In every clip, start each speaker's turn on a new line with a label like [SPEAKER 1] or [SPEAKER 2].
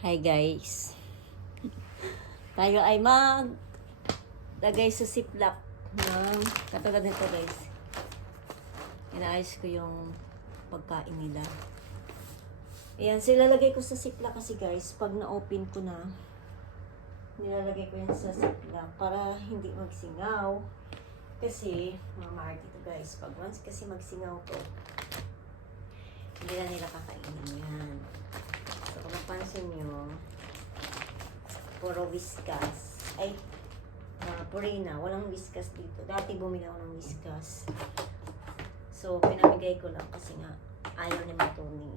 [SPEAKER 1] Hi guys. Tayo ay mag lagay sa ziplock ng katulad nito guys. Inaayos ko yung pagkain nila. Ayan, silalagay ko sa ziplock kasi guys, pag na-open ko na, nilalagay ko yan sa ziplock para hindi magsingaw. Kasi, mamahal dito guys, pag once kasi magsingaw to, hindi na nila kakainin yan. Mapansin nyo, puro whiskas. Ay, uh, purina. Walang whiskas dito. Dati bumili ako ng whiskas. So, pinamigay ko lang kasi nga ayaw ni Matoni.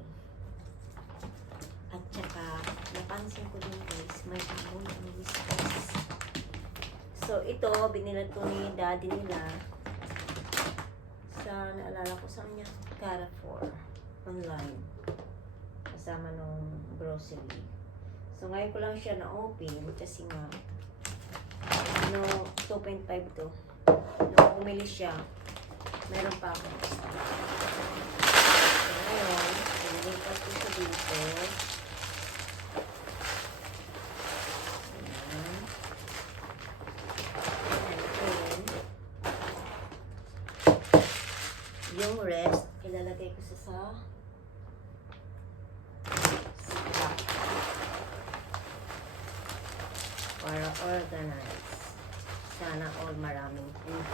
[SPEAKER 1] At saka, napansin ko din guys, may sabon ang whiskas. So, ito, binilad ko ni daddy nila sa, naalala ko sa kanya, Carrefour online kasama nung grocery. So, ngayon ko lang siya na-open kasi nga, ano, 2.5 to. Nung bumili siya, meron pa ako. So, ngayon, nilipat ko siya dito. Ayan. And then, yung rest, ilalagay ko sa sa ziplock para organize. All maraming food.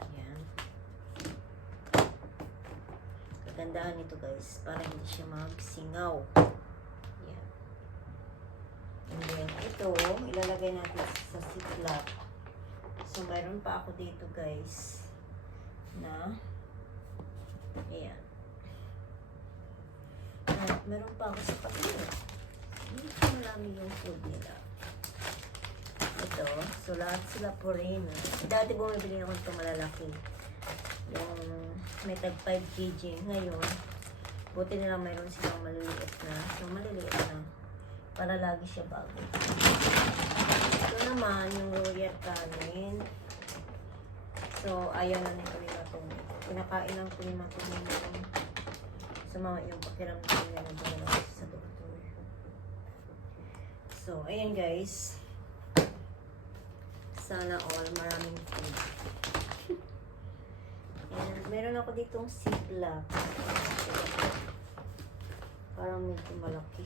[SPEAKER 1] Ayan. Kagandahan nito guys, para hindi siya magsingaw. Ayan. And then, ito, ilalagay natin sa ziplock. So, mayroon pa ako dito guys na ayan. At meron pa ako sa papel. Ko marami yung food nila. Ito, so lahat sila purina. Dati bumibili ako ito malalaki. Yung may tag 5 kg. Ngayon, buti nila mayroon silang maliliit na. So, maliliit na. Para lagi siya bago. Ito naman, yung royal kanin. So, ayaw na nito ni Matumi. Pinakain lang ko ni Matumi yung sumama yung pakiramdam niya na dalawa sa. So, ayan guys. Sana all maraming food. And meron ako ditong ziplock. Parang medyo malaki.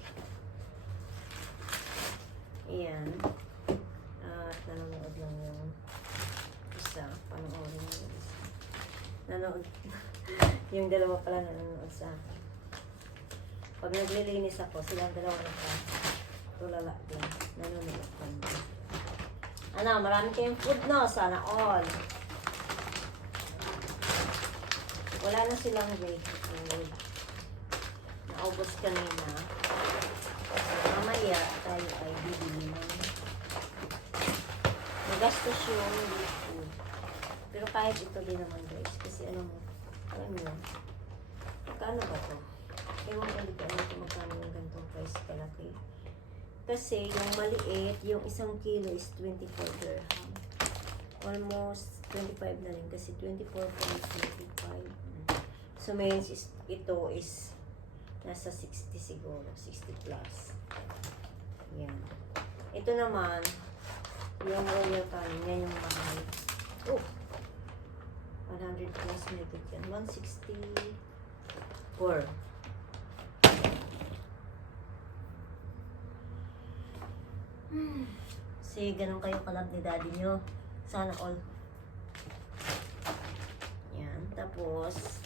[SPEAKER 1] Ayan. At nanonood lang yung isa. Panoorin mo yung isa. Nanonood. yung dalawa pala nanonood sa akin. Pag naglilinis ako, silang dalawa na pa. Tulala din. Nanonood lang. Ano, marami kayong food no? Sana all. Wala na silang food. Naubos kanina. Mamaya tayo ay bibili ng magastos yung food. Pero kahit ito din naman guys. Kasi ano mo, alam mo, magkano ba to? Ewan ko dito alam kung magkano yung ganitong price kalaki. Kasi yung maliit, yung isang kilo is 24 dirham. Almost 25 na rin kasi 24.25. So means is, ito is nasa 60 siguro, 60 plus. Yan. Ito naman, yung royal canin, yan yung mahal. Oh! 100 plus metric yan. 164. Kasi ganun kayo kalab ni daddy nyo. Sana all. Yan. Tapos,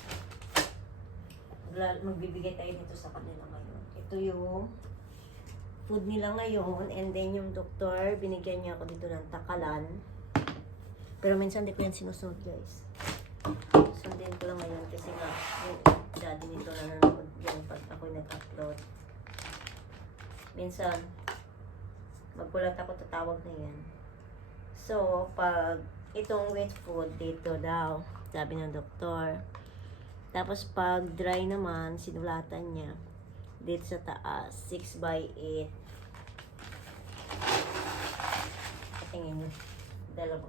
[SPEAKER 1] magbibigay tayo dito sa kanila ngayon. Ito yung food nila ngayon. And then yung doktor, binigyan niya ako dito ng takalan. Pero minsan di ko yan sinusunod guys. Sundin ko lang ngayon kasi nga yung daddy nito nanonood yung pag ako nag-upload. Minsan, magkulat ako tatawag na yan. So, pag itong wet food dito daw, sabi ng doktor. Tapos pag dry naman, sinulatan niya dito sa taas, 6 by 8. Tingin niyo, dalawa.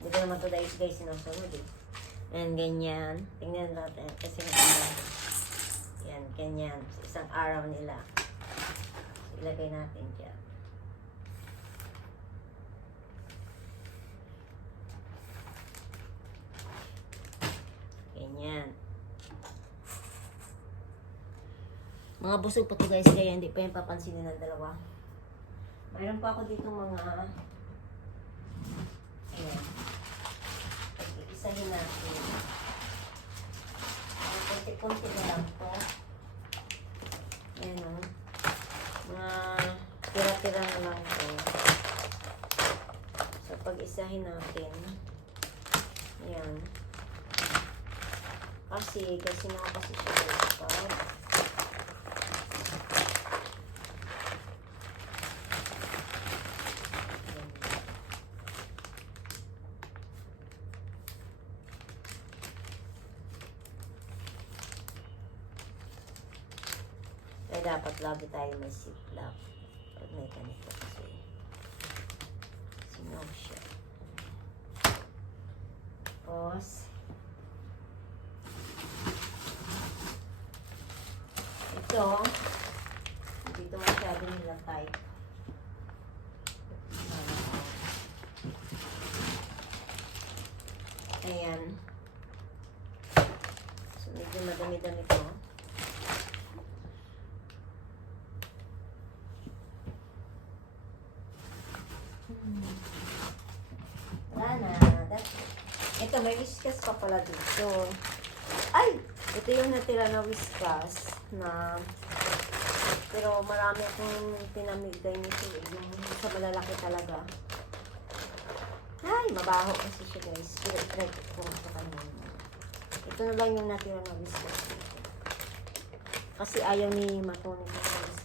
[SPEAKER 1] Hindi ko naman ito guys guys sinusunod eh. And ganyan. Tingnan natin. Kasi maganda. Yan, ganyan. Sa isang araw nila. Ilagay natin dyan. Ganyan. Mga busog pa to guys, kaya hindi pa yung papansinin ng dalawa. Mayroon pa ako dito mga Ayan. Pag-iisahin natin. Ang konti-konti na lang po. Ayan o. Mga tira-tira na lang po. So, pag-isahin natin. Ayan. Kasi, kasi kasi siya dapat. Ayan. Kaya dapat lagi tayo may ziplock. Pag may ganito kasi. Sinaw siya. Tapos, ito, dito masyado nila tight. Ayan. So, medyo madami-dami to. Wala na. That's it. Ito, may whiskas pa pala dito. Ay! Ito yung natira na whiskas na pero marami akong pinamigay nito eh. Yung sa malalaki talaga. Ay, mabaho kasi siya guys. Pero try ko sa kanya. Ito na lang yung natira na whiskas dito. Kasi ayaw ni Matoni ng whiskas.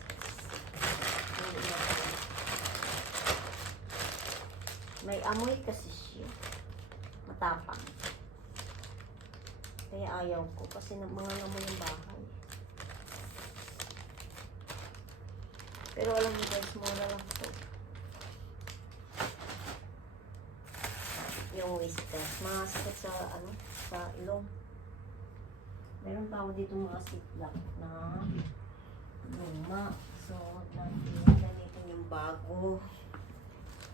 [SPEAKER 1] May amoy kasi siya. Matapang. Kaya ayaw ko kasi mga namoy yung bahay. Pero alam mo guys, mura lang to. Yung whiskas. Mga sakit sa ano, sa ilong. Meron pa ako dito mga ziplock na luma. So, gamitin yung bago.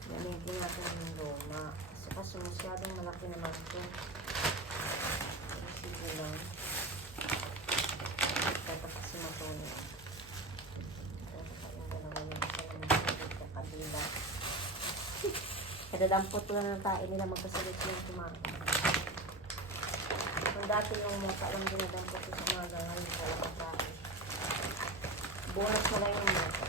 [SPEAKER 1] Gamitin natin yung luma. So, kasi masyadong malaki naman ito. Sige lang. Tapos si Matoni. Tapos yung dalawa yung isa ko lang ng tayo nila magkasalit yung kumain. Kung dati yung mukha lang dinadampot ko sa mga ganyan sa lakasaki. Bonus na lang yung mukha.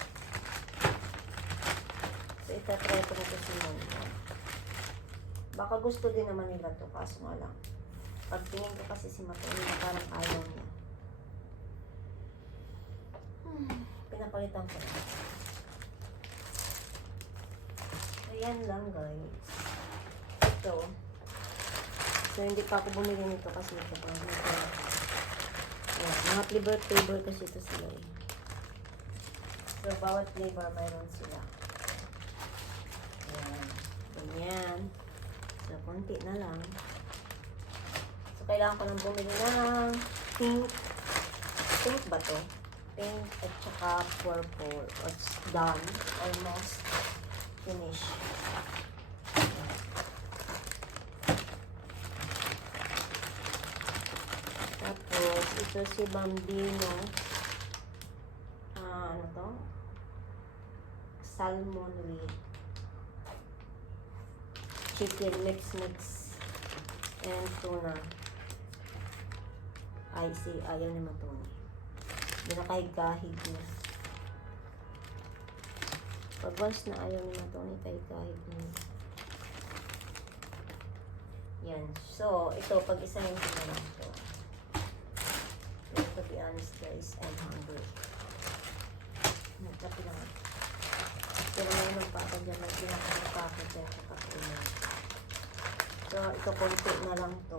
[SPEAKER 1] So, itatry ko na ito si. Baka gusto din naman nila to, kaso nga lang. Pagtingin ko kasi si Matoni na parang ayaw niya. Hmm, pinapalitan ko. Ayan lang guys. Ito. So, hindi pa ako bumili nito kasi ito pa. Ito. Ayan, mga flavor flavor kasi ito sila eh. So, bawat flavor mayroon sila. Ayan. Ganyan. So, konti na lang. Kailangan ko lang bumili ng pink. Pink ba to? Pink at saka purple. It's done. Almost finished. Tapos, ito si Bambino. Ah, ano to? Salmon with chicken mix mix and tuna. Ay, si ayaw ni Matoni. Hindi na kahig kahig niya. Pag once na ayaw ni Matoni, kahig kahig. Yan. So, ito, pag isahin ko na lang ito. To be honest guys, I'm hungry. Nagkapi lang. Pero may sa kapunan. So, ito konti na lang to.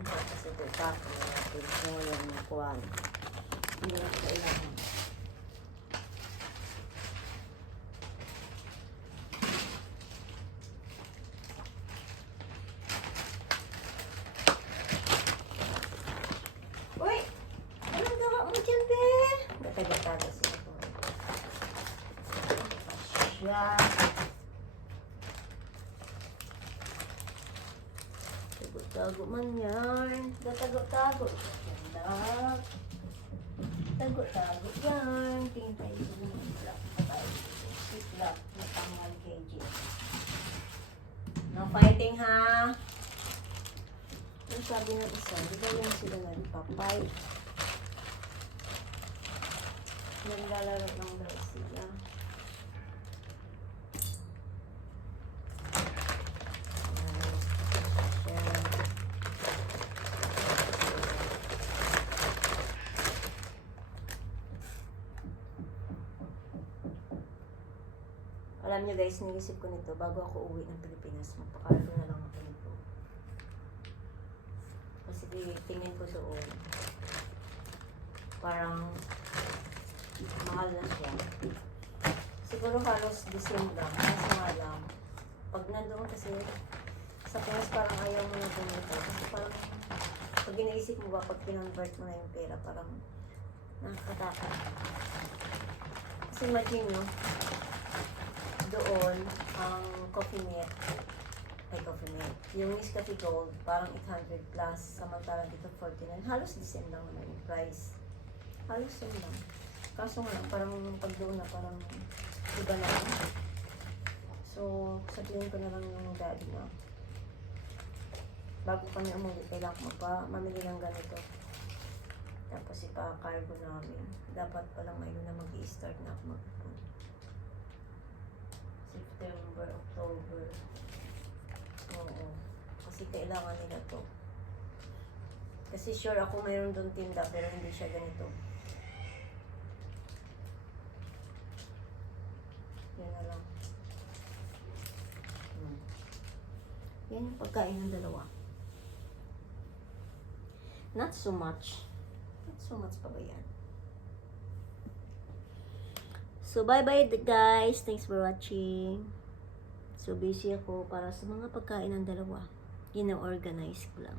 [SPEAKER 1] Tapos ito, ipakin natin. Ngayon, nakuha. Hindi na kailangan. Siya. Tago-tago man yan. Gatago-tago. Ganda. Tago-tago yan. Tingin tayo sa mga black black na pang 1 kg. No fighting ha. Ang sabi ng isa, di ba yung sila nagpapay? Naglalaro lang daw sila. Alam niyo guys, nilisip ko nito bago ako uwi ng Pilipinas, magpakargo na lang ako nito. Kasi tingin ko suot. Parang mahal na siya. Siguro halos the same lang. Kaso nga lang, pag nandoon kasi sa Pinas parang ayaw mo na bumito. Kasi parang pag iniisip mo ba, pag kinonvert mo na yung pera, parang nakakatakot. Kasi imagine nyo, doon, ang coffee milk, ay coffee milk, yung Nescafe Gold, parang 800 plus, samantalang dito 49. Halos the same lang naman yung price. Halos same lang. Kaso nga lang, parang pag doon na, parang iba na. So, sabihin ko na lang yung daddy na, bago kami umuwi, kailangan ko magpa, mamili ng ganito. Tapos ipa-cargo namin. Dapat palang ngayon na mag start na ako September, October. Oo. Kasi kailangan nila to. Kasi sure ako mayroon doon tinda pero hindi siya ganito. Yan na lang. Hmm. Yan yung pagkain ng dalawa. Not so much. Not so much pa ba yan? So, bye-bye guys. Thanks for watching. So, busy ako para sa mga pagkain ng dalawa. Gina-organize ko lang.